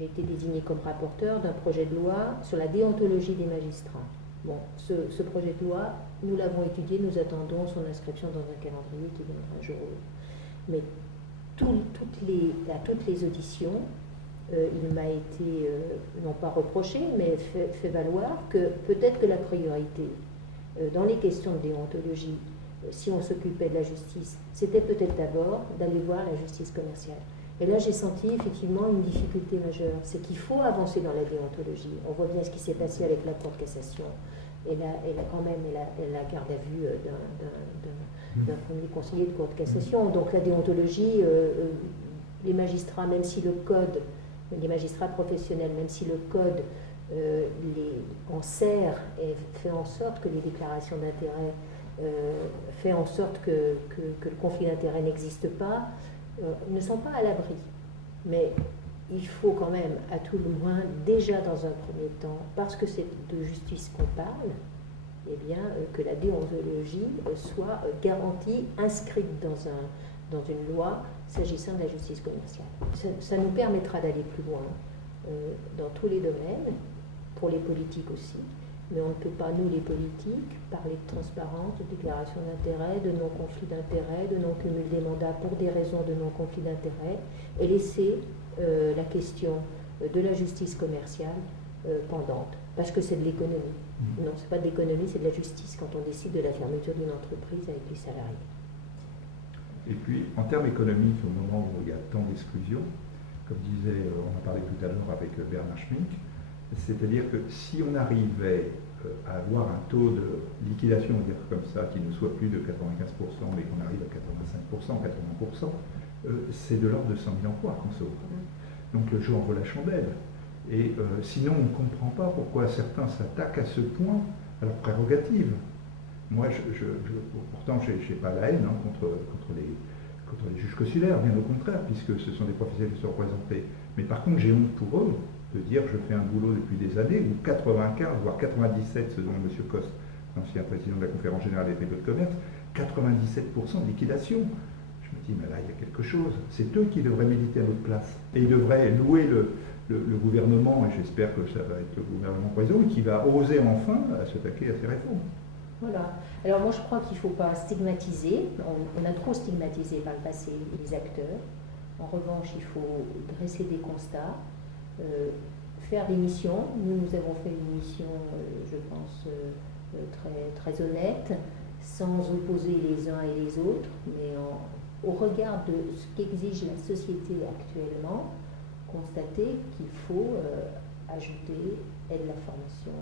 j'ai été désignée comme rapporteur d'un projet de loi sur la déontologie des magistrats. Bon, ce projet de loi, nous l'avons étudié, nous attendons son inscription dans un calendrier qui viendra un jour ou l'autre. Mais à toutes les auditions, il m'a été, non pas reproché, mais fait valoir que peut-être que la priorité dans les questions de déontologie, si on s'occupait de la justice, c'était peut-être d'abord d'aller voir la justice commerciale. Et là, j'ai senti effectivement une difficulté majeure. C'est qu'il faut avancer dans la déontologie. On voit bien ce qui s'est passé avec la Cour de cassation. Et là, quand même, la garde à vue d'un premier conseiller de Cour de cassation. Donc la déontologie, les magistrats, même si le code, les magistrats professionnels, même si le code en sert et fait en sorte que les déclarations d'intérêt, fait en sorte que le conflit d'intérêt n'existe pas, ne sont pas à l'abri. Mais il faut quand même, à tout le moins, déjà dans un premier temps, parce que c'est de justice qu'on parle, eh bien, que la déontologie soit garantie, inscrite dans une loi s'agissant de la justice commerciale. Ça nous permettra d'aller plus loin dans tous les domaines, pour les politiques aussi, mais on ne peut pas, nous les politiques, parler de transparence, de déclaration d'intérêt, de non-conflit d'intérêt, de non-cumul des mandats pour des raisons de non-conflit d'intérêt, et laisser la question de la justice commerciale pendante, parce que c'est de l'économie. Non, c'est pas de l'économie, c'est de la justice quand on décide de la fermeture d'une entreprise avec les salariés. Et puis, en termes économiques, au moment où il y a tant d'exclusion, comme disait, on en parlait tout à l'heure avec Bernard Schmink, c'est-à-dire que si on arrivait à avoir un taux de liquidation, on va dire comme ça, qui ne soit plus de 95%, mais qu'on arrive à 85%, 80%, c'est de l'ordre de 100 000 emplois qu'on sauve. Donc le jeu en vaut la chandelle. Et sinon, on ne comprend pas pourquoi certains s'attaquent à ce point à leurs prérogatives. Moi, pourtant, je n'ai pas la haine contre les juges consulaires, bien au contraire, puisque ce sont des professionnels qui sont représentés. Mais par contre, j'ai honte pour eux de dire je fais un boulot depuis des années, où 95, voire 97, selon M. Coste, l'ancien président de la Conférence Générale des Tribunaux de Commerce, 97% de liquidation. Je me dis, mais là, il y a quelque chose. C'est eux qui devraient militer à notre place. Et ils devraient louer le gouvernement, et j'espère que ça va être le gouvernement président, qui va oser enfin s'attaquer à ces réformes. Voilà. Alors moi je crois qu'il ne faut pas stigmatiser, on a trop stigmatisé par le passé les acteurs. En revanche, il faut dresser des constats, faire des missions. Nous avons fait une mission, je pense, très, très honnête, sans opposer les uns et les autres, mais au regard de ce qu'exige la société actuellement, constater qu'il faut ajouter aide de la formation,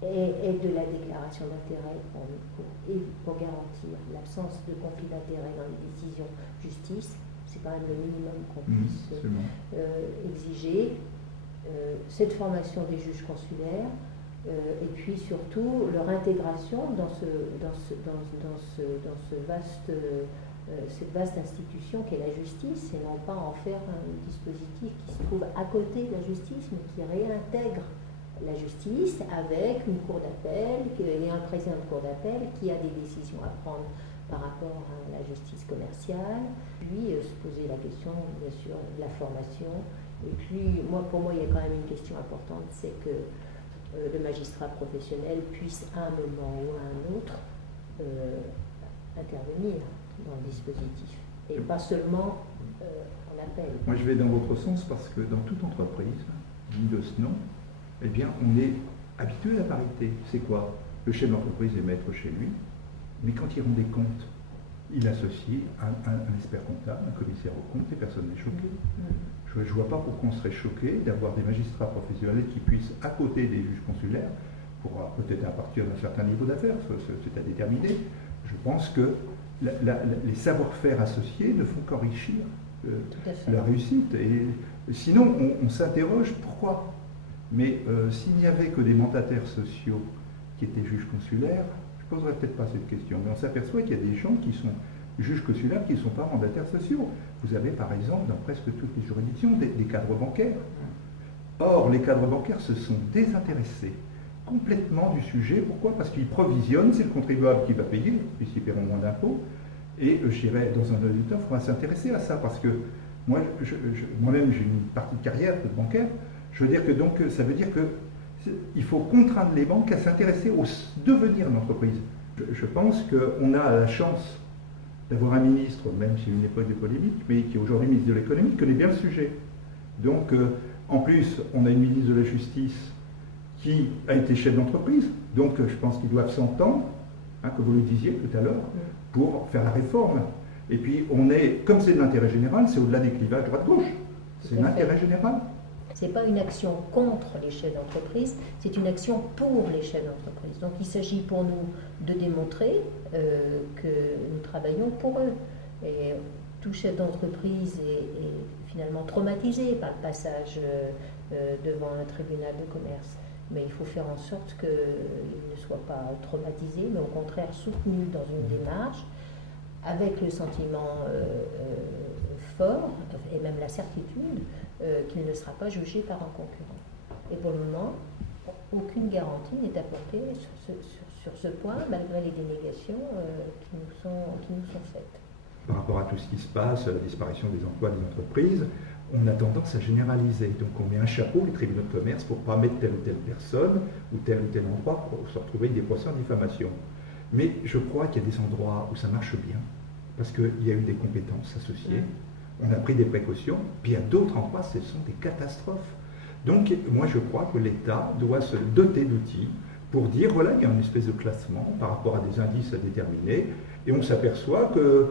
et de la déclaration d'intérêt pour garantir l'absence de conflit d'intérêt dans les décisions justice. C'est quand même le minimum qu'on puisse exiger. Cette formation des juges consulaires et puis surtout leur intégration dans cette vaste institution qu'est la justice, et non pas en faire un dispositif qui se trouve à côté de la justice mais qui réintègre la justice avec une cour d'appel et un président de cour d'appel qui a des décisions à prendre par rapport à la justice commerciale, puis se poser la question bien sûr de la formation. Et puis pour moi il y a quand même une question importante, c'est que le magistrat professionnel puisse à un moment ou à un autre intervenir dans le dispositif et pas seulement en appel. Moi je vais dans votre sens parce que dans toute entreprise digne de ce nom, eh bien, on est habitué à la parité. C'est quoi? Le chef d'entreprise est maître chez lui, mais quand il rend des comptes, il associe un expert comptable, un commissaire aux comptes, et personne n'est choqué. Je ne vois pas pourquoi on serait choqué d'avoir des magistrats professionnels qui puissent, à côté des juges consulaires, pour peut-être à partir d'un certain niveau d'affaires, c'est à déterminer, je pense que les savoir-faire associés ne font qu'enrichir la réussite. Et sinon, on s'interroge pourquoi. Mais s'il n'y avait que des mandataires sociaux qui étaient juges consulaires, je ne poserais peut-être pas cette question. Mais on s'aperçoit qu'il y a des gens qui sont juges consulaires qui ne sont pas mandataires sociaux. Vous avez par exemple dans presque toutes les juridictions des cadres bancaires. Or, les cadres bancaires se sont désintéressés complètement du sujet. Pourquoi? Parce qu'ils provisionnent, c'est le contribuable qui va payer, puisqu'ils paieront moins d'impôts. Et je dirais, dans un auditeur, il faudra s'intéresser à ça, parce que Moi-même, j'ai une partie de carrière de bancaire. Je veux dire que donc, ça veut dire qu'il faut contraindre les banques à s'intéresser au devenir de l'entreprise. Je pense qu'on a la chance d'avoir un ministre, même si une époque de polémique, mais qui est aujourd'hui ministre de l'économie, qui connaît bien le sujet. Donc, en plus, on a une ministre de la Justice qui a été chef d'entreprise, donc je pense qu'ils doivent s'entendre, comme vous le disiez tout à l'heure, pour faire la réforme. Et puis, comme c'est de l'intérêt général, c'est au-delà des clivages droite-gauche. C'est l'intérêt général. Ce n'est pas une action contre les chefs d'entreprise, c'est une action pour les chefs d'entreprise. Donc il s'agit pour nous de démontrer que nous travaillons pour eux. Et tout chef d'entreprise est finalement traumatisé par le passage devant un tribunal de commerce. Mais il faut faire en sorte qu'il ne soit pas traumatisé, mais au contraire soutenu dans une démarche avec le sentiment fort et même la certitude qu'il ne sera pas jugé par un concurrent. Et pour le moment, aucune garantie n'est apportée sur ce point, malgré les dénégations qui nous sont faites. Par rapport à tout ce qui se passe, la disparition des emplois des entreprises, on a tendance à généraliser. Donc on met un chapeau, les tribunaux de commerce, pour ne pas mettre telle ou telle personne ou tel endroit pour se retrouver avec des procès en diffamation. Mais je crois qu'il y a des endroits où ça marche bien, parce qu'il y a eu des compétences associées. On a pris des précautions, puis il y a d'autres endroits, ce sont des catastrophes. Donc moi je crois que l'État doit se doter d'outils pour dire, voilà, il y a une espèce de classement par rapport à des indices à déterminer, et on s'aperçoit que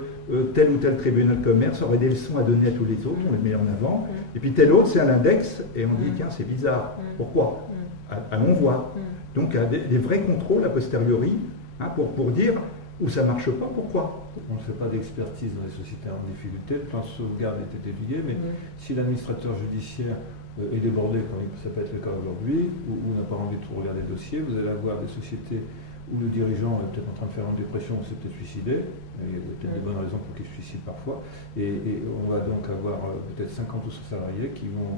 tel ou tel tribunal de commerce aurait des leçons à donner à tous les autres, on les met en avant, et puis tel autre c'est un index, et on dit, tiens, c'est bizarre, pourquoi? Allons voir. Donc des vrais contrôles a posteriori, pour dire où ça ne marche pas, pourquoi? On ne fait pas d'expertise dans les sociétés en difficulté, le plan de sauvegarde a été délié, mais si l'administrateur judiciaire est débordé, comme ça peut être le cas aujourd'hui, ou n'a pas envie de tout regarder le dossier, vous allez avoir des sociétés où le dirigeant est peut-être en train de faire une dépression ou s'est peut-être suicidé, il y a peut-être des bonnes raisons pour qu'il se suicide parfois, et on va donc avoir peut-être 50 ou 100 salariés qui vont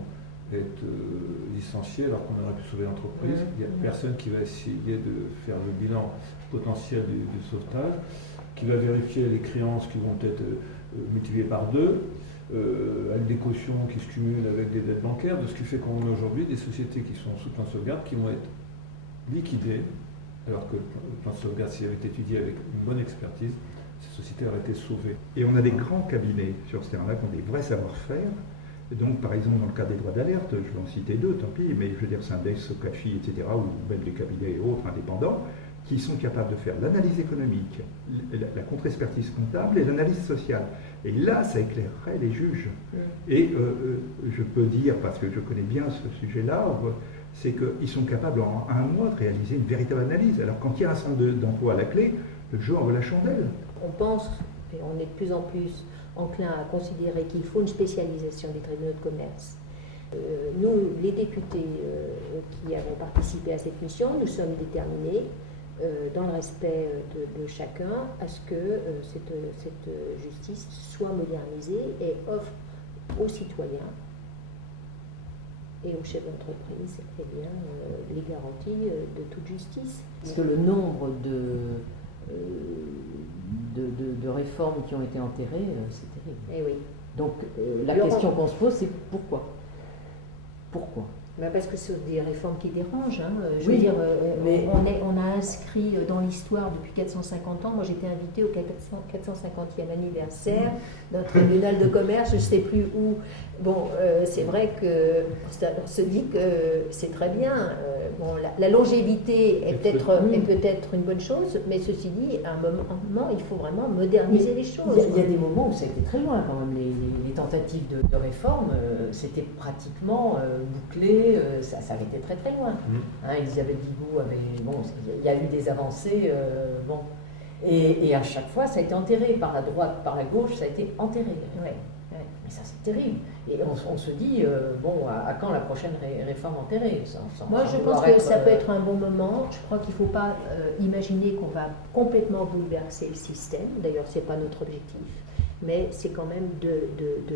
être licenciés alors qu'on aurait pu sauver l'entreprise. Il n'y a personne qui va essayer de faire le bilan potentiel du sauvetage, qui va vérifier les créances qui vont être multipliées par 2, avec des cautions qui se cumulent avec des dettes bancaires, de ce qui fait qu'on a aujourd'hui des sociétés qui sont sous plan de sauvegarde qui vont être liquidées, alors que le plan de sauvegarde, s'il avait été étudié avec une bonne expertise, ces sociétés auraient été sauvées. Et on a des grands cabinets sur ce terrain-là qui ont des vrais savoir-faire. Donc, par exemple, dans le cas des droits d'alerte, je vais en citer 2, tant pis, mais je veux dire Syndex, Socafi, etc., ou même des cabinets et autres indépendants, qui sont capables de faire l'analyse économique, la contre-expertise comptable et l'analyse sociale. Et là, ça éclairerait les juges. Et je peux dire, parce que je connais bien ce sujet-là, c'est qu'ils sont capables en un mois de réaliser une véritable analyse. Alors quand il y a un centre d'emploi à la clé, le jeu en vaut la chandelle. On pense, et on est de plus en plus enclin à considérer qu'il faut une spécialisation des tribunaux de commerce. Nous, les députés qui avons participé à cette mission, nous sommes déterminés, dans le respect de chacun, à ce que cette justice soit modernisée et offre aux citoyens et aux chefs d'entreprise les garanties de toute justice. Parce que le nombre de réformes qui ont été enterrées, c'est terrible. Eh oui. Donc la question qu'on se pose, c'est pourquoi? Pourquoi? Parce que c'est des réformes qui dérangent. Je oui, veux dire, mais on a inscrit dans l'histoire depuis 450 ans. Moi, j'étais invitée au 450e anniversaire d'un tribunal de commerce, je ne sais plus où. Bon, c'est vrai que on se dit que c'est très bien. Bon, la longévité est peut-être une bonne chose, mais ceci dit, à un moment, il faut vraiment moderniser les choses. Il y a des moments où ça a été très loin quand même. Les tentatives de réforme, c'était pratiquement bouclé. Ça avait été très très loin. Elisabeth Guigou avait, il y a eu des avancées, et à chaque fois ça a été enterré par la droite, par la gauche, ça a été enterré. Ouais. Mais ça c'est terrible. Et on se dit, à quand la prochaine réforme enterrée? Moi je pense que ça peut être un bon moment. Je crois qu'il ne faut pas imaginer qu'on va complètement bouleverser le système. D'ailleurs c'est pas notre objectif. Mais c'est quand même de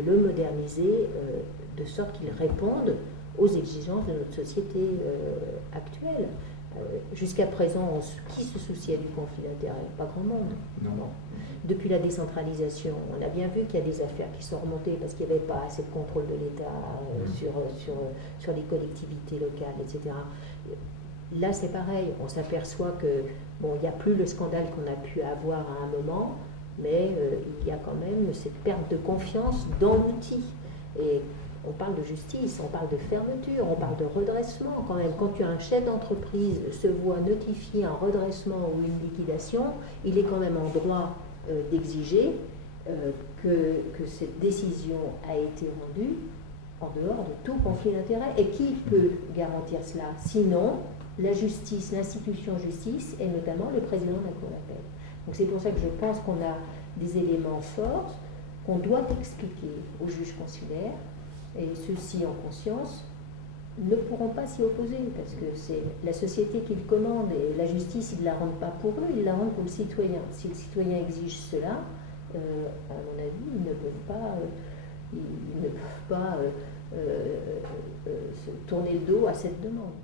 le moderniser de sorte qu'il réponde aux exigences de notre société actuelle. Jusqu'à présent, qui se souciait du conflit d'intérêts? Pas grand monde. Non. Bon. Depuis la décentralisation, on a bien vu qu'il y a des affaires qui sont remontées parce qu'il n'y avait pas assez de contrôle de l'État sur les collectivités locales, etc. Là, c'est pareil. On s'aperçoit que, bon, il n'y a plus le scandale qu'on a pu avoir à un moment, mais il y a quand même cette perte de confiance dans l'outil. Et on parle de justice, on parle de fermeture, on parle de redressement quand même. Quand un chef d'entreprise se voit notifier un redressement ou une liquidation, il est quand même en droit d'exiger que cette décision a été rendue en dehors de tout conflit d'intérêts. Et qui peut garantir cela? Sinon, la justice, l'institution justice, et notamment le président de la Cour d'appel. Donc c'est pour ça que je pense qu'on a des éléments forts qu'on doit expliquer aux juges consulaires, et ceux-ci en conscience ne pourront pas s'y opposer, parce que c'est la société qui le commande, et la justice, ils ne la rendent pas pour eux, ils la rendent pour le citoyen. Si le citoyen exige cela, à mon avis, ils ne peuvent pas se tourner le dos à cette demande.